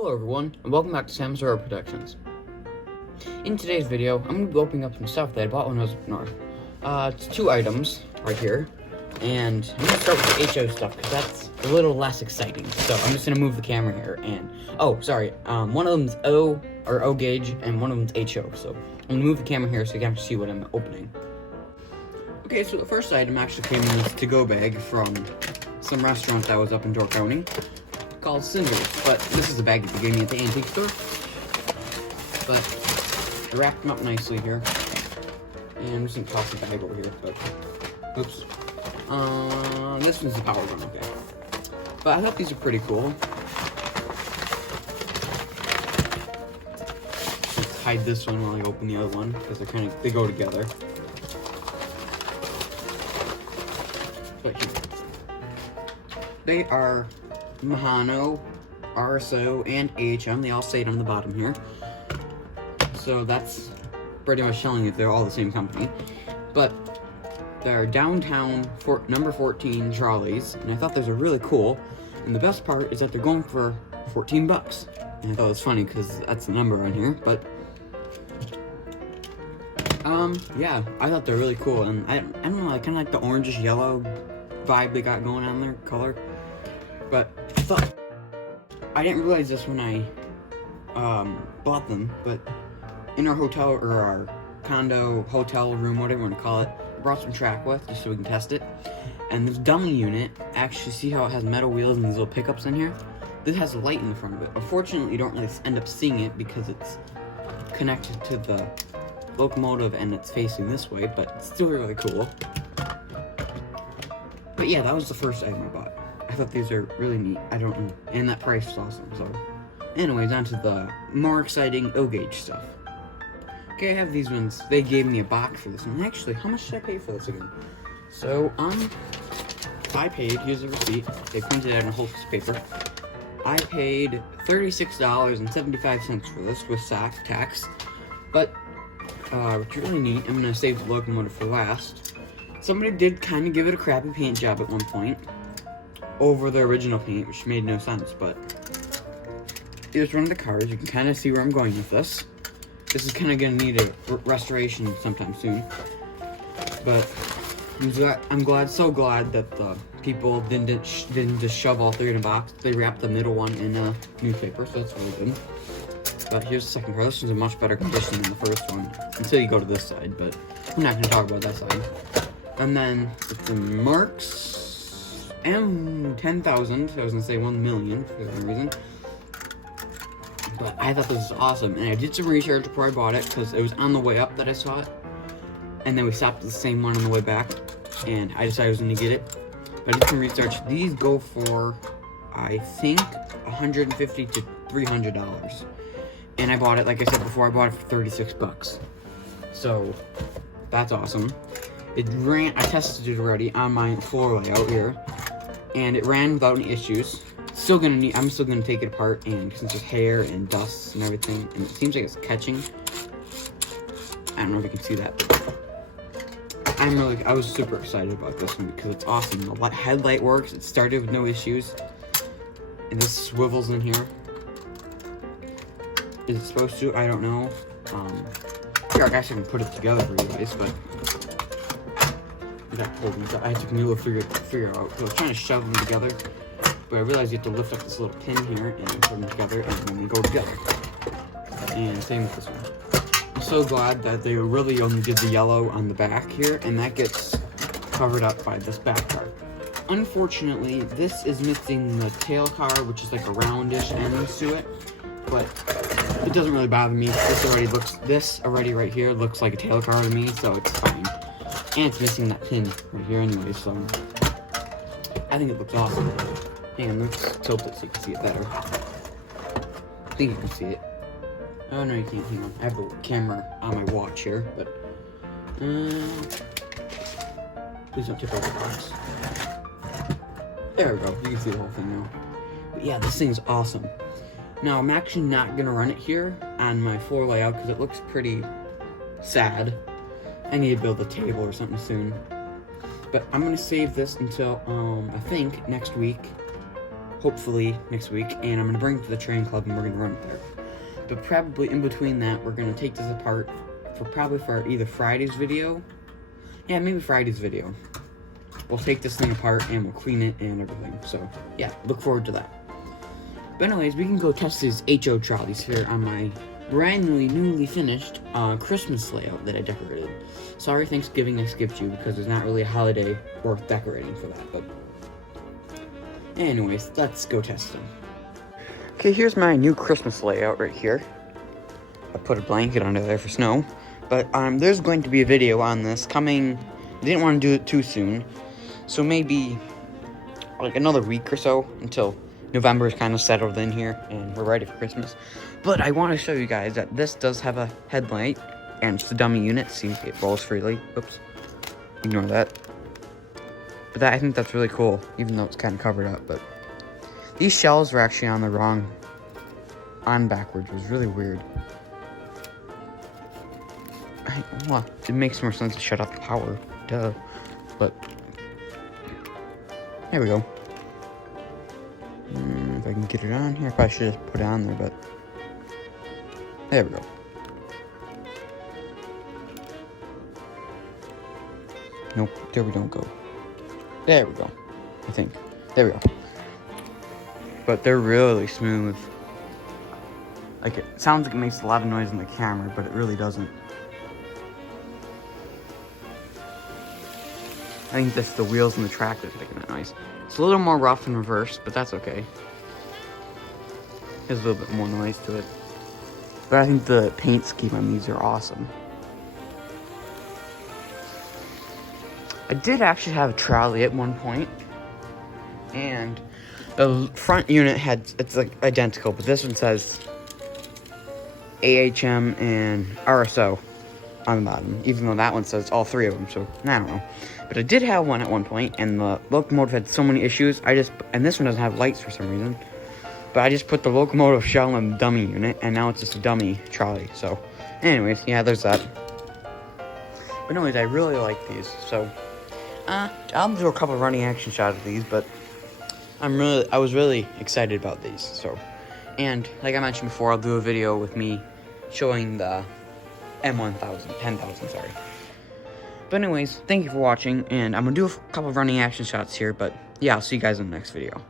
Hello everyone, and welcome back to Sam's Horror Productions. In today's video, I'm going to be opening up some stuff that I bought when I was up north. It's two items right here, and I'm going to start with the HO stuff, because that's a little less exciting. So I'm just going to move the camera here, and, one of them's O gauge, and one of them's HO, so I'm going to move the camera here so you can see what I'm opening. Okay, so the first item actually came in this to-go bag from some restaurant that was up in Door County, called Cinders, but this is the bag that they gave me at the antique store. But I wrapped them up nicely here, and I'm just gonna toss the bag over here. But oops, this one's the power gun, okay. But I thought these are pretty cool. Let's hide this one while I open the other one because they go together. But here, they are Mahano, RSO, and AHM. They all say it on the bottom here. So that's pretty much telling you they're all the same company. But they're downtown number 14 trolleys, and I thought those were really cool. And the best part is that they're going for 14 bucks. And I thought it was funny because that's the number on here, but yeah, I thought they're really cool. And I don't know, I kind of like the orangish yellow vibe they got going on their color. But I thought, I didn't realize this when I bought them, but in our hotel, or our condo, hotel room, whatever you want to call it, I brought some track with, just so we can test it. And this dummy unit, actually see how it has metal wheels and these little pickups in here? This has a light in the front of it. Unfortunately, you don't really end up seeing it because it's connected to the locomotive and it's facing this way, but it's still really cool. But yeah, that was the first item I bought. I thought these are really neat. I don't know. And that price was awesome, so. Anyways, on to the more exciting O-gauge stuff. Okay, I have these ones. They gave me a box for this one. Actually, how much did I pay for this again? So, I paid, here's the receipt. They printed out a whole piece of paper. I paid $36.75 for this with tax. But, it's really neat. I'm gonna save the locomotive for last. Somebody did kind of give it a crappy paint job at one point over the original paint, which made no sense, but here's one of the cars. You can kind of see where I'm going with this. This is kind of going to need a restoration sometime soon, but so glad that the people didn't just shove all three in a box. They wrapped the middle one in a newspaper, so that's really good. But here's the second car. This one's in much better condition than the first one, until you go to this side, but I'm not going to talk about that side. And then the Marks M10,000, I was gonna say 1 million for some reason, but I thought this was awesome, and I did some research before I bought it, because it was on the way up that I saw it, and then we stopped at the same one on the way back, and I decided I was gonna get it, but I did some research. These go for, I think, $150 to $300, and I bought it, like I said before, I bought it for 36 bucks, so that's awesome. It ran, I tested it already on my floor layout here, and it ran without any issues. I'm still gonna take it apart, and since there's hair and dust and everything, and it seems like it's catching. I don't know if you can see that, but I was super excited about this one because it's awesome. The headlight works, it started with no issues, and this swivels in here. Is it supposed to? I don't know. Here, I guess I can put it together for you guys, but I took a little figure out. I was trying to shove them together, but I realized you have to lift up this little pin here and put them together, and then they go together. And same with this one. I'm so glad that they really only did the yellow on the back here, and that gets covered up by this back car. Unfortunately, this is missing the tail car, which is like a roundish end to it, but it doesn't really bother me. This already right here looks like a tail car to me, so it's fine. And it's missing that pin right here anyway, so I think it looks awesome. Hang on, let's tilt it so you can see it better. I think you can see it. Oh no, you can't. Hang on. I have the camera on my watch here, but please don't tip over the box. There we go. You can see the whole thing now. But yeah, this thing's awesome. Now, I'm actually not gonna run it here on my floor layout because it looks pretty sad. I need to build a table or something soon. But I'm going to save this until, I think, next week. hopefully next week, and I'm gonna bring it to the training club and we're gonna run it there. But probably in between that, we're gonna take this apart for either Friday's video. Yeah, maybe Friday's video. We'll take this thing apart and we'll clean it and everything. So yeah, look forward to that. But anyways, we can go test these HO trolleys here on my brand newly finished Christmas layout that I decorated. Sorry, Thanksgiving I skipped you because there's not really a holiday worth decorating for that. But anyways, let's go test them. Okay, here's my new Christmas layout right here. I put a blanket under there for snow. But there's going to be a video on this coming. I didn't want to do it too soon. So maybe like another week or so until November is kind of settled in here and we're ready for Christmas. But I want to show you guys that this does have a headlight and it's a dummy unit. See, it rolls freely. Oops. Ignore that. But I think that's really cool, even though it's kind of covered up. But these shells were actually on the wrong, backwards. It was really weird. Well, it makes more sense to shut off the power. Duh. But there we go. If I can get it on here, I probably should have put it on there, but there we go. Nope, there we don't go. There we go. I think. There we go. But they're really smooth. Like, it sounds like it makes a lot of noise in the camera, but it really doesn't. I think that's the wheels and the track that's making that noise. It's a little more rough in reverse, but that's okay. There's a little bit more noise to it. But I think the paint scheme on these are awesome. I did actually have a trolley at one point, and the front unit it's like identical, but this one says AHM and RSO on the bottom, even though that one says all three of them, so I don't know. But I did have one at one point, and the locomotive had so many issues, and this one doesn't have lights for some reason, but I just put the locomotive shell in the dummy unit, and now it's just a dummy trolley. So anyways, yeah, there's that. But anyways, I really like these, so I'll do a couple of running action shots of these, but I was really excited about these. So, and like I mentioned before, I'll do a video with me showing the M1000, sorry. But anyways, thank you for watching, and I'm gonna do a couple of running action shots here, but yeah, I'll see you guys in the next video.